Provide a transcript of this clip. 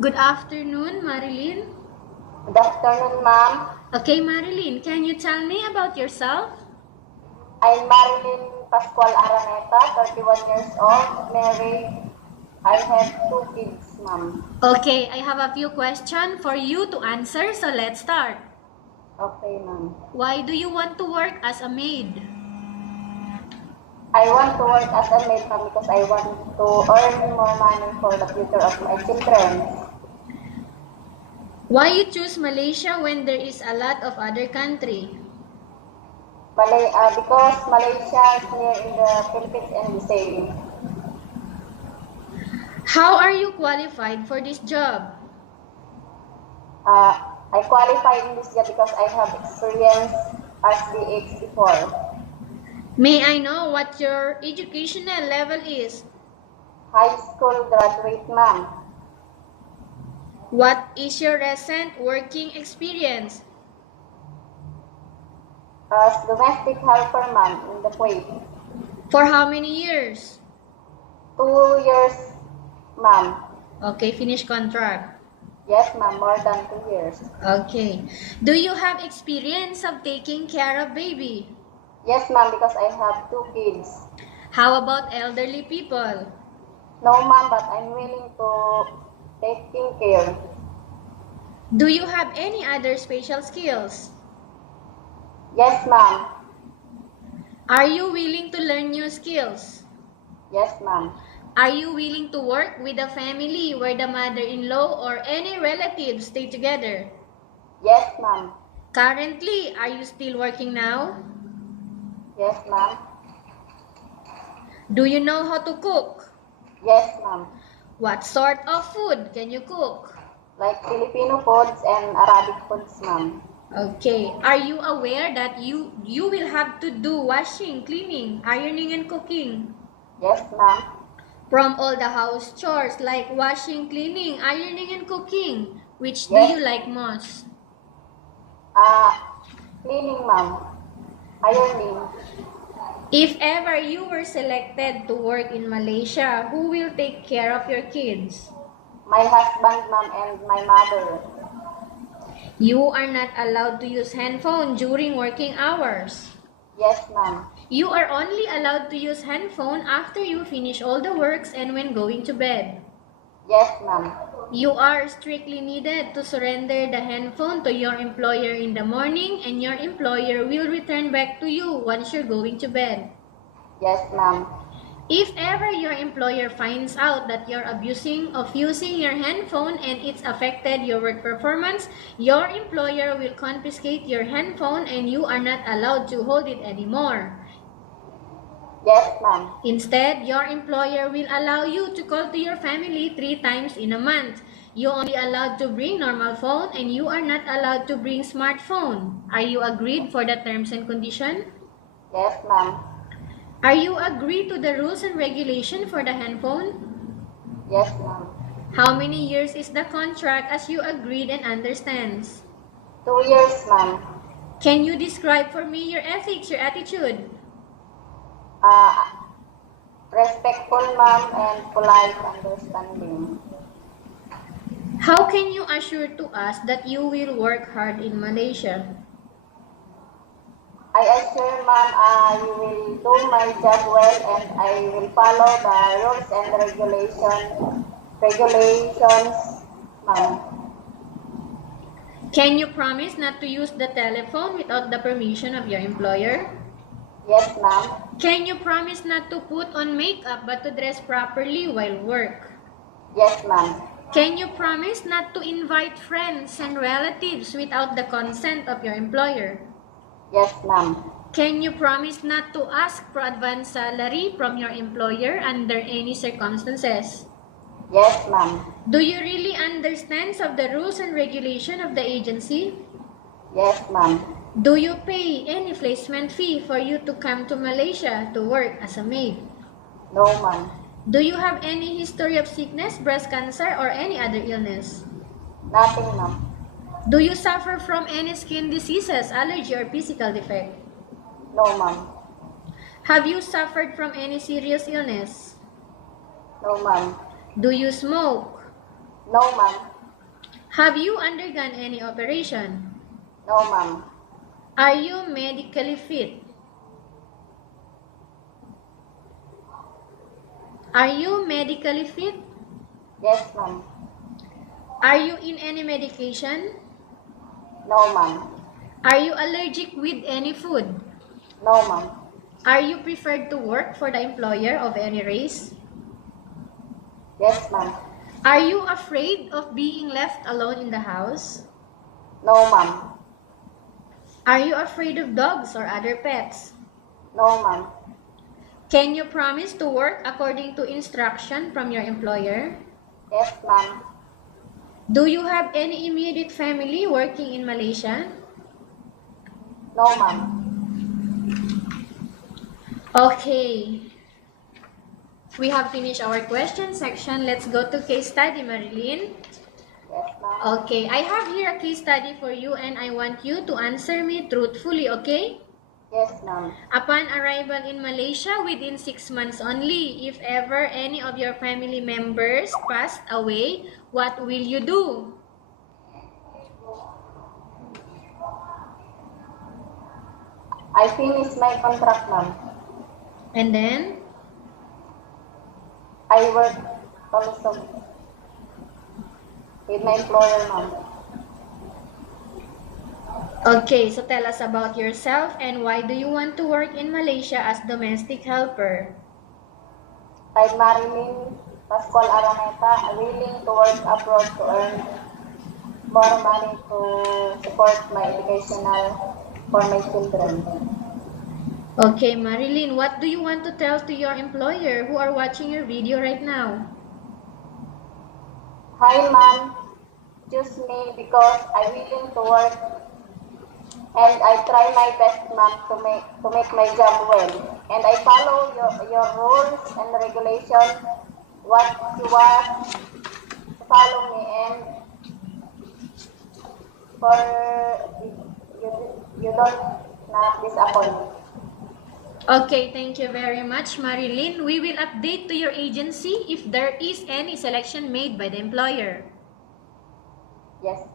Good afternoon, Marilyn. Good afternoon, ma'am. Okay, Marilyn, can you tell me about yourself? I'm Marilyn Pascual Araneta, 31 years old, married. I have two kids, ma'am. Okay, I have a few questions for you to answer, so let's start. Okay, ma'am. Why do you want to work as a maid? I want to work as a maid, ma'am, because I want to earn more money for the future of my children. Why you choose Malaysia when there is a lot of other country? Because Malaysia is near in the Philippines and the same. How are you qualified for this job? I qualify in this job because I have experience as DH before. May I know what your educational level is? High school graduate, ma'am. What is your recent working experience? As domestic helper, ma'am, in the Kuwait. For how many years? 2 years, ma'am. Okay, finish contract. Yes, ma'am, more than 2 years. Okay. Do you have experience of taking care of baby? Yes, ma'am, because I have two kids. How about elderly people? No, ma'am, but I'm willing to taking care. Do you have any other special skills? Yes, ma'am. Are you willing to learn new skills? Yes, ma'am. Are you willing to work with a family where the mother-in-law or any relatives stay together? Yes, ma'am. Currently, are you still working now? Yes, ma'am. Do you know how to cook? Yes, ma'am. What sort of food can you cook? Like Filipino foods and Arabic foods, ma'am. Okay. Are you aware that you will have to do washing, cleaning, ironing, and cooking? Yes, ma'am. From all the house chores like washing, cleaning, ironing, and cooking, which do you Yes. like most? Uh, Cleaning, ma'am. Ironing. If ever you were selected to work in Malaysia, who will take care of your kids? My husband, ma'am, and my mother. You are not allowed to use handphone during working hours. Yes, ma'am. You are only allowed to use handphone after you finish all the works and when going to bed. Yes, ma'am. You are strictly needed to surrender the handphone to your employer in the morning, and your employer will return back to you once you're going to bed. Yes, ma'am. If ever your employer finds out that you're abusing of using your handphone and it's affected your work performance, your employer will confiscate your handphone and you are not allowed to hold it anymore. Yes, ma'am. Instead, your employer will allow you to call to your family 3 times in a month. You only allowed to bring normal phone and you are not allowed to bring smartphone. Are you agreed for the terms and condition? Yes, ma'am. Are you agreed to the rules and regulation for the handphone? Yes, ma'am. How many years is the contract as you agreed and understands? 2 years, ma'am. Can you describe for me your ethics, your attitude? Uh, Respectful, ma'am, and polite understanding. How can you assure to us that you will work hard in Malaysia? I assure, ma'am, I will do my job well and I will follow the rules and regulations, ma'am. Can you promise not to use the telephone without the permission of your employer? Yes, ma'am. Can you promise not to put on makeup but to dress properly while work? Yes, ma'am. Can you promise not to invite friends and relatives without the consent of your employer? Yes, ma'am. Can you promise not to ask for advance salary from your employer under any circumstances? Yes, ma'am. Do you really understand of the rules and regulation of the agency? Yes, ma'am. Do you pay any placement fee for you to come to Malaysia to work as a maid? No, ma'am. Do you have any history of sickness, breast cancer, or any other illness? Nothing, ma'am. Do you suffer from any skin diseases, allergy, or physical defect? No, ma'am. Have you suffered from any serious illness? No, ma'am. Do you smoke? No, ma'am. Have you undergone any operation? No, ma'am. Are you medically fit? Are you medically fit? Yes, ma'am. Are you in any medication? No, ma'am. Are you allergic with any food? No, ma'am. Are you preferred to work for the employer of any race? Yes, ma'am. Are you afraid of being left alone in the house? No, ma'am. Are you afraid of dogs or other pets? No, ma'am. Can you promise to work according to instruction from your employer? Yes, ma'am. Do you have any immediate family working in Malaysia? No, ma'am. Okay. We have finished our question section. Let's go to case study, Marilyn. Yes, ma'am. Okay, I have here a case study for you and I want you to answer me truthfully, okay? Yes, ma'am. Upon arrival in Malaysia within 6 months only, if ever any of your family members passed away, what will you do? I finished my contract, ma'am. And then? I work also with my employer, ma'am. Okay, so tell us about yourself and why do you want to work in Malaysia as domestic helper? I'm Marilyn Pascual Araneta, willing to work abroad to earn more money to support my educational for my children. Okay, Marilyn, what do you want to tell to your employer who are watching your video right now? Hi, ma'am. Choose me because I'm willing to work and I try my best, ma'am, to make my job well. And I follow your rules and regulations. What you want to follow me and for you don't not disappoint. Okay, thank you very much, Marilyn. We will update to your agency if there is any selection made by the employer. Yes.